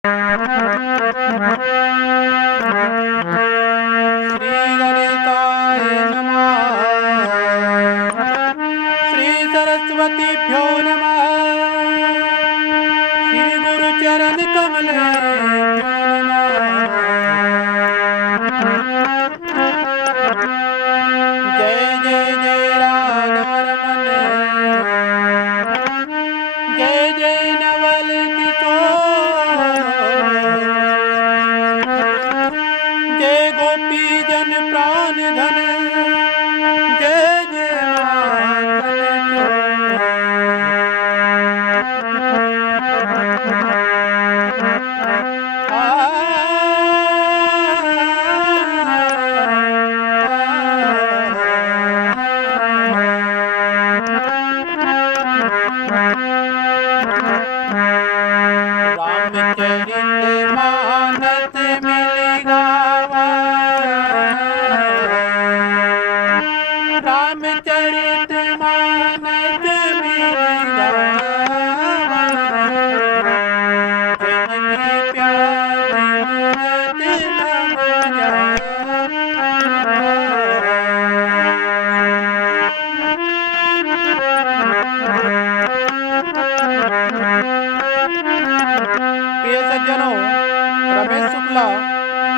श्री गणेशाय नमः। श्री सरस्वतीभ्यो नमः। श्री गुरुचरण कमलेभ्यो नमः। जय जय जय राधारमण। जय जय नवल किशोर। जय गोपी जन प्राण धन। जय जय रामचरित मानस मिल गावा। रामचरित मानस मिल गावा। जिनकी प्यारी मूरत नभ प्रिय सज्जनों, Ramesh Shukla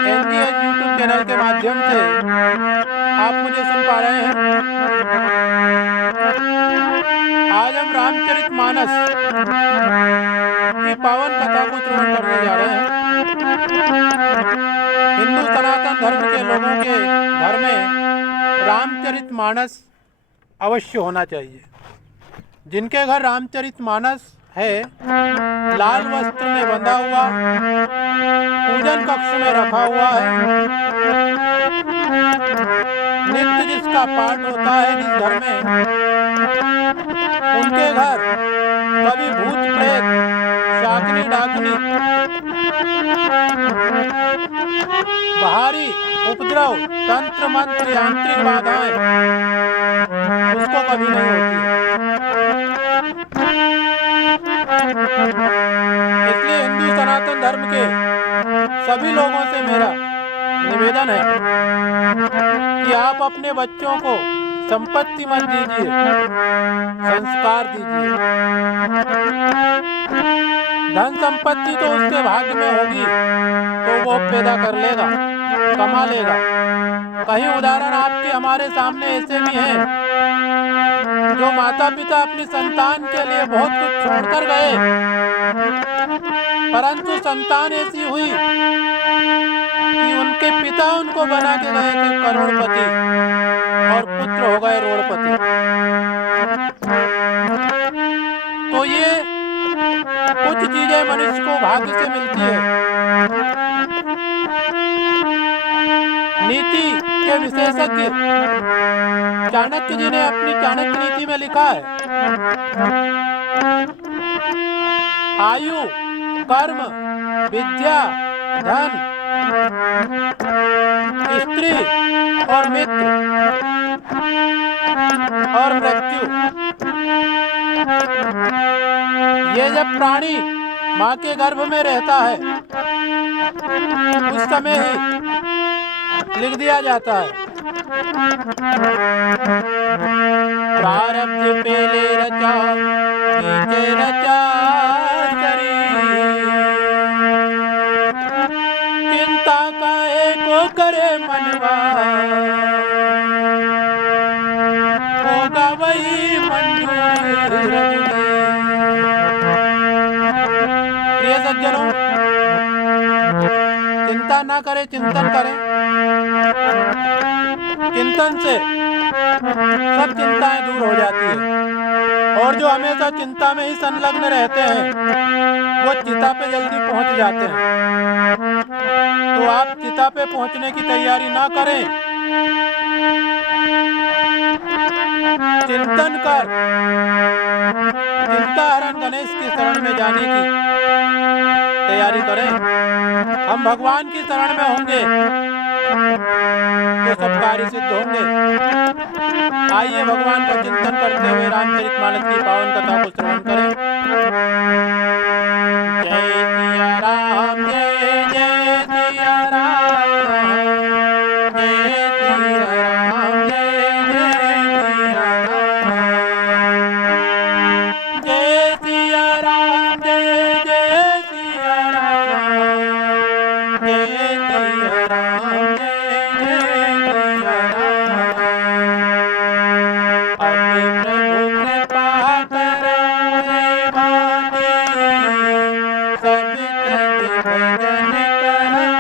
NGS YouTube channel के माध्यम से आप मुझे सुन पा रहे हैं। आज हम रामचरितमानस की पावन कथा को श्रवण करने जा रहे हैं। हिंदू सनातन धर्म के लोगों के घर में रामचरितमानस अवश्य होना चाहिए। जिनके घर रामचरितमानस है, लाल वस्त्र में बंधा हुआ, पूजन कक्ष में रखा हुआ है, नित्य जिसका पाठ होता है जिस घर में, उनके घर कभी भूत प्रेत, शाकनी डाकनी, बाहरी उपद्रव, तंत्र मंत्र, यांत्रिक बाधाएं उसको कभी नहीं होती है। इसलिए हिंदू सनातन धर्म के सभी लोगों से मेरा निवेदन है कि आप अपने बच्चों को संपत्ति मत दीजिए, संस्कार दीजिए। धन संपत्ति तो उसके भाग्य में होगी तो वो पैदा कर लेगा, कमा लेगा। कहीं उदाहरण आपके हमारे सामने ऐसे भी हैं जो माता पिता अपनी संतान के लिए बहुत कुछ छोड़कर गए, परंतु संतान ऐसी हुई कि उनके पिता उनको बना के गए थे करोड़पति और पुत्र हो गए रोड़पति। तो ये कुछ चीजें मनुष्य को भाग्य से मिलती है। नीति के विशेषज्ञ चाणक्य जी ने अपनी चाणक्य नीति में लिखा है, आयु, कर्म, विद्या, धन, स्त्री और मित्र और मृत्यु, ये जब प्राणी माँ के गर्भ में रहता है उस समय ही लिख दिया जाता है। प्रारब्ध पहले रचा, नीचे रचा शरीर। चिंता काहे को करे मनवा, होगा वही मंजूर। प्रिय सज्जनों, चिंता ना करें, चिंतन करें। चिंतन से सब चिंताएं दूर हो जाती है। और जो हमेशा चिंता में ही संलग्न रहते हैं वो चिता पे जल्दी पहुंच जाते हैं। तो आप चिता पे पहुंचने की तैयारी ना करें, चिंतन कर चिंता हरण गणेश की शरण में जाने की तैयारी करें। हम भगवान की शरण में होंगे तो सब कार्य सिद्ध होंगे। आइए भगवान का चिंतन करते हुए रामचरितमानस की पावन कथा को श्रवण करें। जय सिया राम भजन करऊँ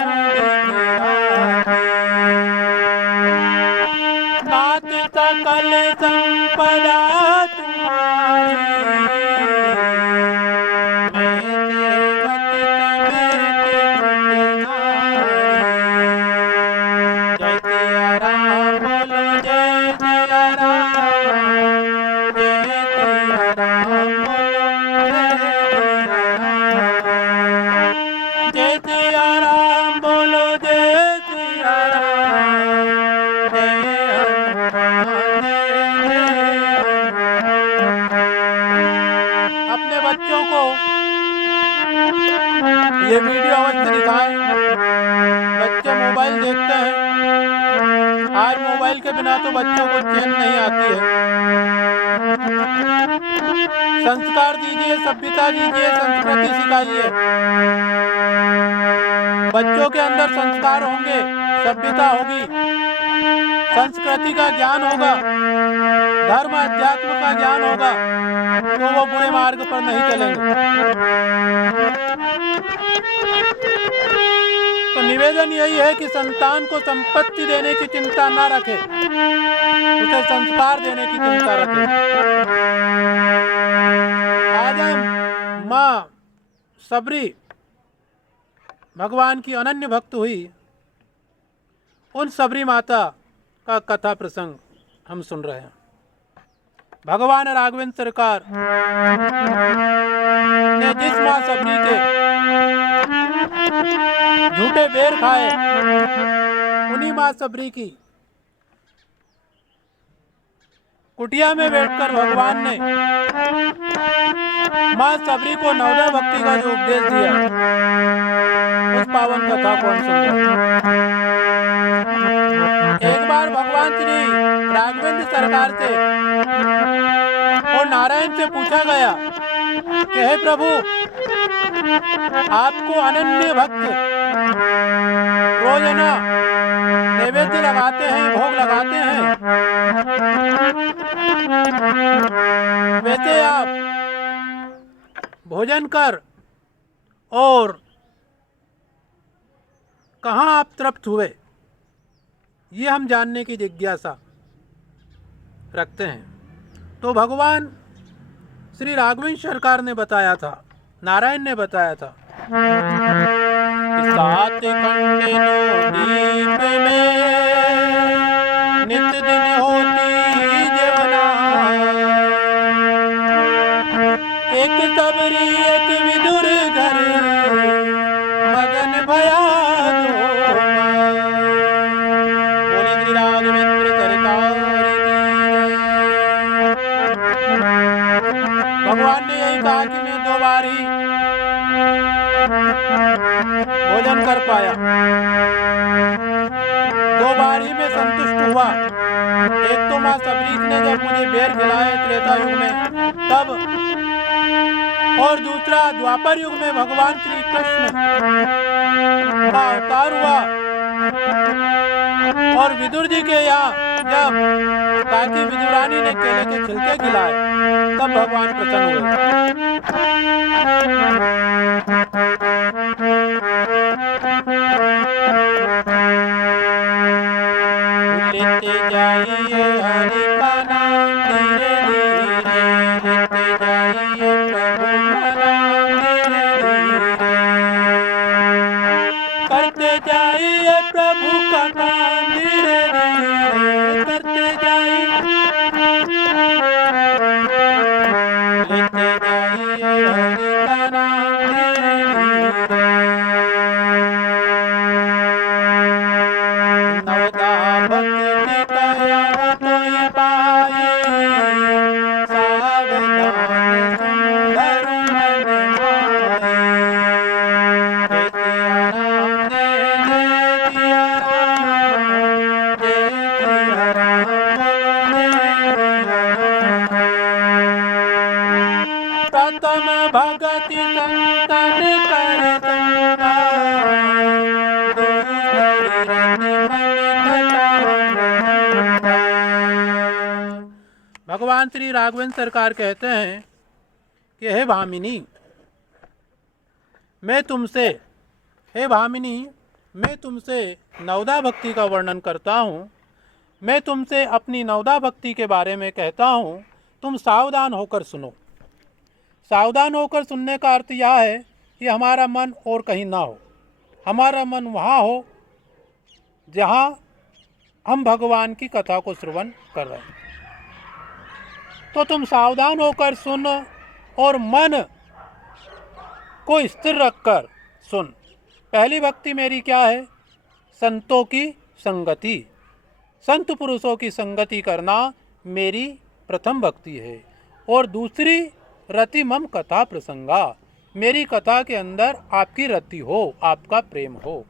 नाथ सकल संपदा तुम्हारी मैं सेवक समेत जय सिया राम बोलो जय सिया राम जय सिया राम बोलो जय सिया राम बोलो जय सिया राम जय अपने बच्चों को ये वीडियो अवश्य दिखाएं। बच्चे मोबाइल देखते हैं, आज मोबाइल के बिना तो बच्चों को चैन नहीं आती है। संस्कार दीजिए, सभ्यता दीजिए, संस्कृति सिखाइए। बच्चों के अंदर संस्कार होंगे, सभ्यता होगी, संस्कृति का ज्ञान होगा, धर्म अध्यात्म का ज्ञान होगा, तो वो बुरे मार्ग पर नहीं चलेंगे। तो निवेदन यही है कि संतान को संपत्ति देने की चिंता ना रखे, उसे संस्कार देने की चिंता रखे। आज माँ सबरी भगवान की अनन्य भक्त हुई, उन सबरी माता का कथा प्रसंग हम सुन रहे हैं। भगवान राघवेंद्र सरकार ने जिस माँ सबरी के झूठे बेर खाए, उन्हीं माँ सबरी की कुटिया में बैठकर भगवान ने माँ सबरी को नवोदय भक्ति का जो उपदेश दिया, उस पावन कथा को हम सुन रहे हैं। एक बार भगवान श्री राघवेंद्र सरकार से और नारायण से पूछा गया कि हे प्रभु, आपको अनन्य भक्त रोजाना नैवेद्य लगाते हैं, भोग लगाते हैं, वैसे आप भोजन कर और कहाँ आप तृप्त हुए, ये हम जानने की जिज्ञासा रखते हैं। तो भगवान श्री राघवेंद्र सरकार ने बताया था, नारायण ने बताया था, सात खंडे दीप में नित्य दिन होती जवना, एक सबरी एक विदुर घर मगन भया बोले श्री राघवेंद्र सरकार की। भगवान ने यही कहा कि मैं 2 बार ही भोजन कर पाया, 2 बार ही मैं संतुष्ट हुआ। एक तो माँ सबरी ने जब मुझे बेर खिलाए त्रेता युग में तब, और दूसरा द्वापर युग में भगवान श्री कृष्ण का अवतार हुआ और विदुर जी के यहाँ जब काकी विदुरानी ने केले के छिलके खिलाए तब भगवान प्रसन्न हुए। लेते जाइए हरि का नाम धीरे धीरे, लेते जाइए प्रभु का नाम धीरे धीरे, करते जाइए प्रभु का काम धीरे धीरे, करते जाइए, लेते जाइए हरि का नाम धीरे धीरे। नवदा भक्ति कया तो ये पाए, सावधान सुन धर्म निभाए, जय सिया राम जय जय सिया राम, जय सिया राम बोलो जय सिया राम। प्रथम भगति संतन कर भगवान श्री राघवेंद्र सरकार कहते हैं कि हे भामिनी, मैं तुमसे हे भामिनी, मैं तुमसे नवदा भक्ति का वर्णन करता हूँ। मैं तुमसे अपनी नवदा भक्ति के बारे में कहता हूँ, तुम सावधान होकर सुनो। सावधान होकर सुनने का अर्थ यह है कि हमारा मन और कहीं ना हो, हमारा मन वहाँ हो जहाँ हम भगवान की कथा को श्रवण कर रहे हैं। तो तुम सावधान होकर सुन और मन को स्थिर रखकर सुन। पहली भक्ति मेरी क्या है? संतों की संगति, संत पुरुषों की संगति करना मेरी प्रथम भक्ति है। और दूसरी रति मम कथा प्रसंगा, मेरी कथा के अंदर आपकी रति हो, आपका प्रेम हो।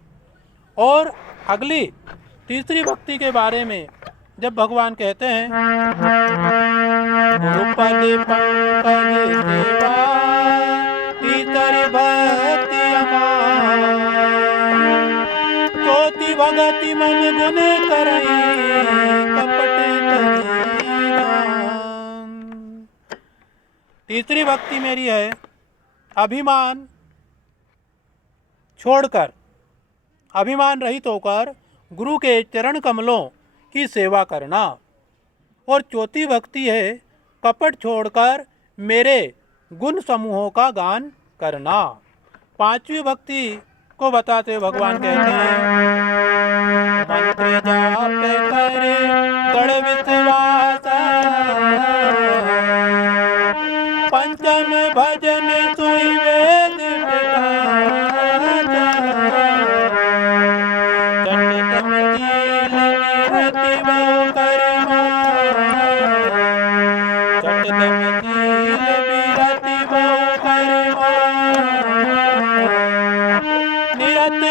और अगली तीसरी भक्ति के बारे में जब भगवान कहते हैं, गुरुपद पंकज सेवा तीसरी भक्ति ज्योति भगति मम गुण करई कपट तरी। तीसरी भक्ति मेरी है अभिमान छोड़कर, अभिमान रहित होकर गुरु के चरण कमलों की सेवा करना। और चौथी भक्ति है कपट छोड़कर मेरे गुण समूहों का गान करना। पांचवी भक्ति को बताते भगवान कहते हैं, मंत्र जाप करे दृढ़ विश्वास, पंचम भजन सोई वेद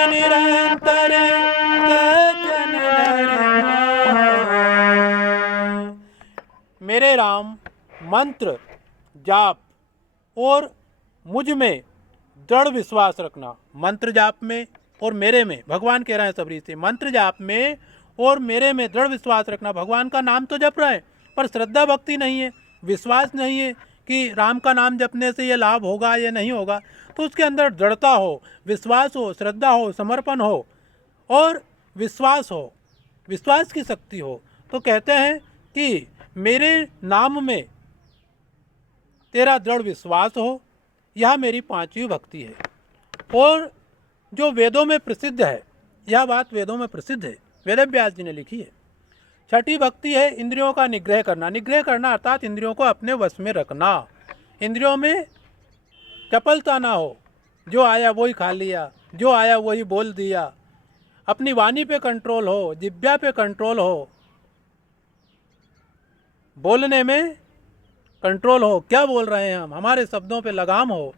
निरंतर मेरे राम मंत्र जाप और मुझ में दृढ़ विश्वास रखना। मंत्र जाप में और मेरे में, भगवान कह रहे हैं सबरी से, मंत्र जाप में और मेरे में दृढ़ विश्वास रखना। भगवान का नाम तो जप रहे हैं पर श्रद्धा भक्ति नहीं है, विश्वास नहीं है कि राम का नाम जपने से ये लाभ होगा या नहीं होगा। तो उसके अंदर दृढ़ता हो, विश्वास हो, श्रद्धा हो, समर्पण हो और विश्वास हो, विश्वास की शक्ति हो। तो कहते हैं कि मेरे नाम में तेरा दृढ़ विश्वास हो, यह मेरी पांचवी भक्ति है। और जो वेदों में प्रसिद्ध है, यह बात वेदों में प्रसिद्ध है, वेदव्यास जी ने लिखी है। छठी भक्ति है इंद्रियों का निग्रह करना। निग्रह करना अर्थात इंद्रियों को अपने वश में रखना, इंद्रियों में चपलता ना हो, जो आया वही खा लिया, जो आया वही बोल दिया। अपनी वाणी पे कंट्रोल हो, जिह्वा पे कंट्रोल हो, बोलने में कंट्रोल हो, क्या बोल रहे हैं हम, हमारे शब्दों पे लगाम हो।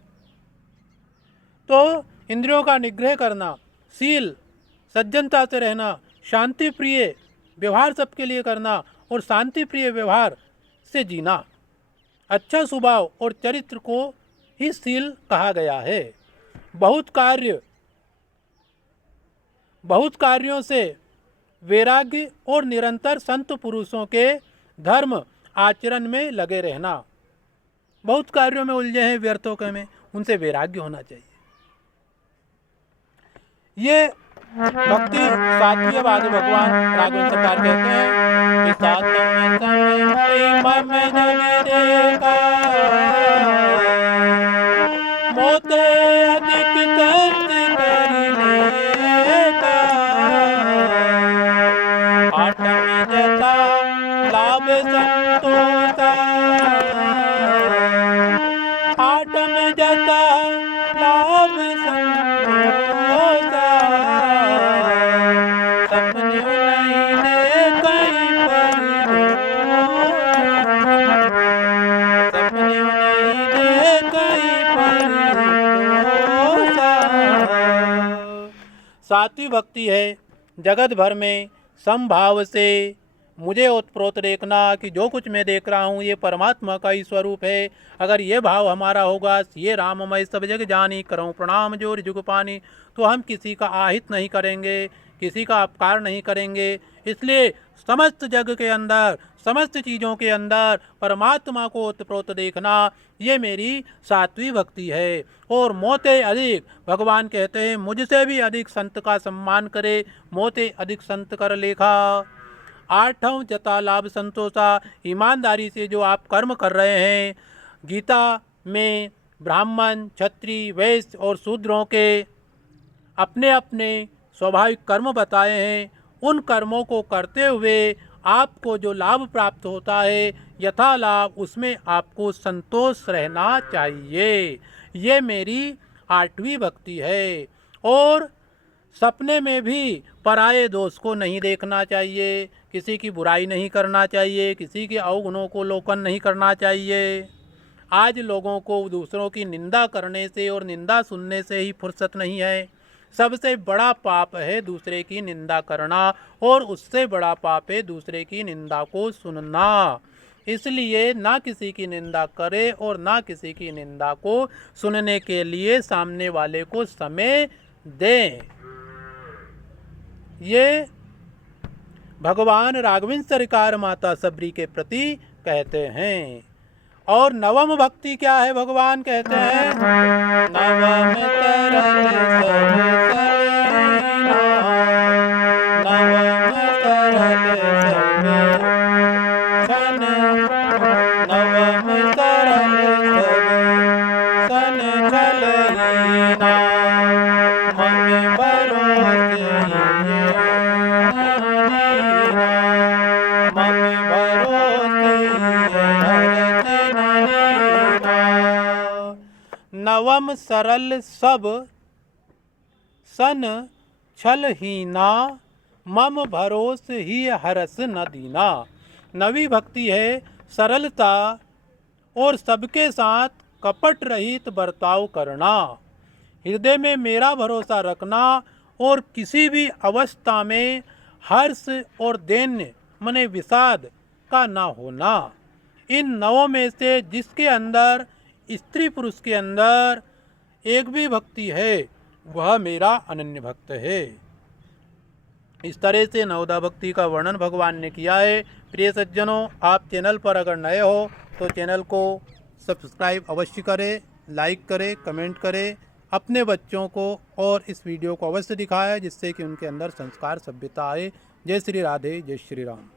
तो इंद्रियों का निग्रह करना, शील, सज्जनता से रहना, शांति प्रिय व्यवहार सबके लिए करना और शांति प्रिय व्यवहार से जीना। अच्छा स्वभाव और चरित्र को ही शील कहा गया है। बहुत कार्यों से वैराग्य और निरंतर संत पुरुषों के धर्म आचरण में लगे रहना। बहुत कार्यों में उलझे हैं व्यर्थों के में, उनसे वैराग्य होना चाहिए। ये भक्ति सातवीं बात भगवान राघवेंद्र सरकार कहते हैं कि मोते अधिक संत करिने का, आठवीं जता लाभ संतोषा, आठवीं जता लाभ संतोषा, सपने उन्हें कई सपने उन्हें कई सातवीं भक्ति है जगत भर में समभाव से मुझे ओतप्रोत देखना कि जो कुछ मैं देख रहा हूँ ये परमात्मा का ही स्वरूप है। अगर ये भाव हमारा होगा, ये राममय सब जग जानी करऊँ प्रणाम जोर जुग पानी, तो हम किसी का आहित नहीं करेंगे, किसी का अपकार नहीं करेंगे, इसलिए समस्त जग के अंदर, समस्त चीज़ों के अंदर परमात्मा को ओतप्रोत देखना, ये मेरी सात्विक भक्ति है। और मोते अधिक, भगवान कहते हैं मुझसे भी अधिक संत का सम्मान करे, मोते अधिक संत कर लेखा। आठवां जता लाभ संतोषा, ईमानदारी से जो आप कर्म कर रहे हैं, गीता में ब्राह्मण, क्षत्रिय, वैश्य और शूद्रों के अपने अपने स्वाभाविक कर्म बताए हैं। उन कर्मों को करते हुए आपको जो लाभ प्राप्त होता है, यथा लाभ, उसमें आपको संतोष रहना चाहिए। ये मेरी आठवीं भक्ति है। और सपने में भी पराये दोष को नहीं देखना चाहिए, किसी की बुराई नहीं करना चाहिए, किसी के अवगुणों को लोकन नहीं करना चाहिए। आज लोगों को दूसरों की निंदा करने से और निंदा सुनने से ही फुर्सत नहीं है। सबसे बड़ा पाप है दूसरे की निंदा करना, और उससे बड़ा पाप है दूसरे की निंदा को सुनना। इसलिए ना किसी की निंदा करे और ना किसी की निंदा को सुनने के लिए सामने वाले को समय दें। ये भगवान राघवेंद्र सरकार माता सबरी के प्रति कहते हैं। और नवम भक्ति क्या है? भगवान कहते हैं नवम तरल सब सलीना, नवम तरल सब सन, नवम तरल सब सन छलहीना, मन भरोसे ये हरीना, मन भरोसे ये हरते नहीना। नवम सरल सब सन छलहीना, मम भरोस ही हरस न दीना। नवी भक्ति है सरलता और सबके साथ कपट रहित बर्ताव करना, हृदय में मेरा भरोसा रखना और किसी भी अवस्था में हर्ष और दैन्य मने विषाद का ना होना। इन नवों में से जिसके अंदर, स्त्री पुरुष के अंदर एक भी भक्ति है, वह मेरा अनन्य भक्त है। इस तरह से नवदा भक्ति का वर्णन भगवान ने किया है। प्रिय सज्जनों, आप चैनल पर अगर नए हो तो चैनल को सब्सक्राइब अवश्य करें, लाइक करें, कमेंट करें, अपने बच्चों को और इस वीडियो को अवश्य दिखाएं, जिससे कि उनके अंदर संस्कार सभ्यता आए। जय श्री राधे, जय श्री राम।